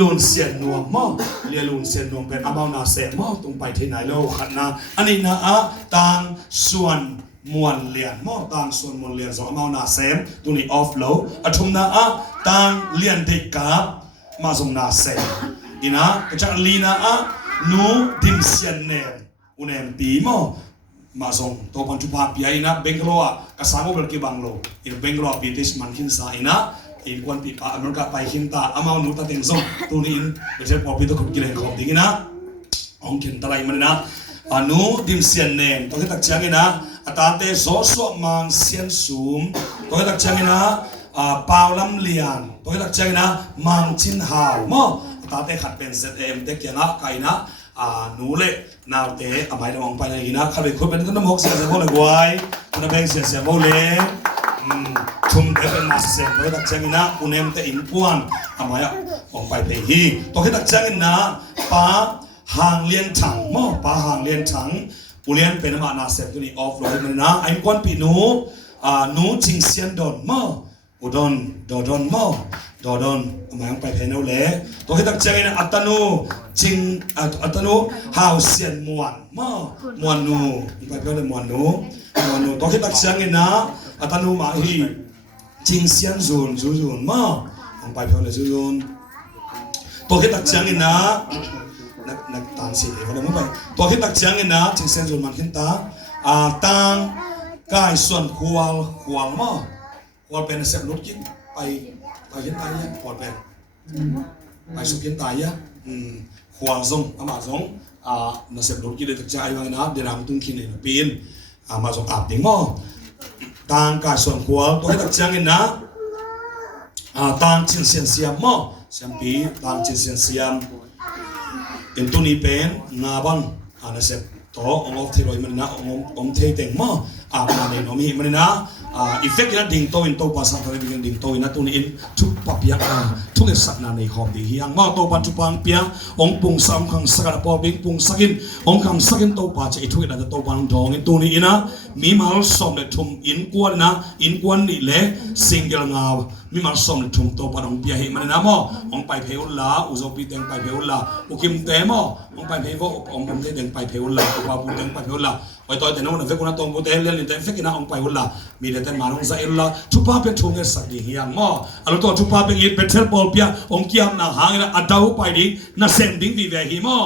ลุนเสียนนวมมอเรียลุนเสียนนวมเป็นอามานาเสมอตรงไปที่ไหนแล้วขันนะอันนี้นะต่างส่วนมวลเลียนมอต่างส่วนมวลเลียนสองอามานาเสมตรงนี้ออฟโหลอัทุมนะต่างเลียนเด็กกับมาส่งนาเสมอีนะก็จะลีนะนูดิมเสียนเนมอุเนมปีมอมาส่งตัวปัจจุบันปีไอ้นะเบงกโลก็สร้างโอเปอร์กีบังโลอีเบงกโลปีที่มันขึ้นสายนะอินควันปีอเมริกาไปหินตาอามาหนูตาเต็งส่งตัวนี้อินเป็นเช่นพอปีตัวกิเลนของดีนะองเข็นตะไลมันนะหนูดิมเสียนเนมตัวที่ตักเชียงนะตาเตโซสวมังเสียนสูมตัวที่ตักเชียงนะเปล่าลำเลียนตัวที่ตักเชียงนะมังชินหาวมอตาเตขัดเป็นเซตเอ็มเด็กยังนะไก่นะหนูเล็กนาวเตะอภัยระวังไปเลยนะข้าเลยคุยเป็นต้นน้ำหกเสียเสียโบเลยกวยต้นน้ำแบงเสียเสียโบเลยชุมเด็กเป็นมาเสียตัวที่ตักเชียงนะอุเนมเตอินปวนอภัยออกไปเพฮีตัวที่ตักเชียงนะป้าหางเลี้ยนถังมอป้าหางเลี้ยนถังอุเลียนเป็นมานาเซฟตัวนี้ออฟโหลดมันนะไอ้ก้อนปีหนูจิงเซียนดอนมออุดอนดอดอนมอดอดอนหมายไปเพนเอาเล่ตัวที่ตักเจนะอัตโนจิงอัตโนฮาวเซียนมวนมอมวนนูไปเพนเอามวนนูตัวที่ตักเจนะอัตโนมาฮีจิงเซียนซูนมอไปเพนเอาซูนตัวที่ตักเจนะนักตานสิเขาเลยไม่ไปตัวที่ตักเชียงนะจิงเซนส่วนมันขึ้นตาตังกายส่วนหัวมั้งหัวเป็นเสพรถกินไปเห็นตายยังหัวเป็นไปสุกินตายยังหัวซงอามาซงน่าเสพรถกินเลยตักใจว่านะเดี๋ยวเราต้องกินเลยปีนมาซงอาบดิ้งมั้งตังกายส่วนหัวตัวที่ตักเชียงนะตังจิงเซียนเสียมมั้งเสียมปีตังจิงเซียนเสียมอินตุนีเป็นนาบังนะเสพโตองค์ที่รอยมันนะองค์ที่เต็งมั้งมาในน้องมีมันนะอีเฟกต์นะดิ่งโตอินโตภาษาไทยเป็นดิ่งโตอินนะตัวนี้อินทุกปับยักทุกสัตว์นาในขอบดีอย่างมาโตปัจจุบันเปียองค์ปุ่งซ้ำขังสักการะปอบิงปุ่งสักินองค์ขังสักินโตปัจจัยทุกอย่างจะโตปังดองอินตัวนี้อินะมีมาลสมเลยทุ่มอินกวนนะอินกวนนี่เลยซิงเกิลงาวมีมาสมเลยทุ่มโตปังองเปียเหมันนะมั้งองไปเพลลาอุจปีเต็งไปเพลลาอุกิมเตมั้งองไปเพลองผมเต็งไปเพลลาอุปาปุเต็งไปเพลลาไว้ต่อแต่นู้นเฟกุนาตองปุเตเลี้ยงแต่เฟกินาองไปลามีแต่มาลงใจลาทุบป้าเป็นทุ่งเงินสักดีเฮียงมั้งอะไรตัวทุบป้าเป็นเงินเป็นเทลบอลเปียองเกียมนาหางนะอัดดาวไปดิน่าเซมดิ้งวิเวหิมั้ง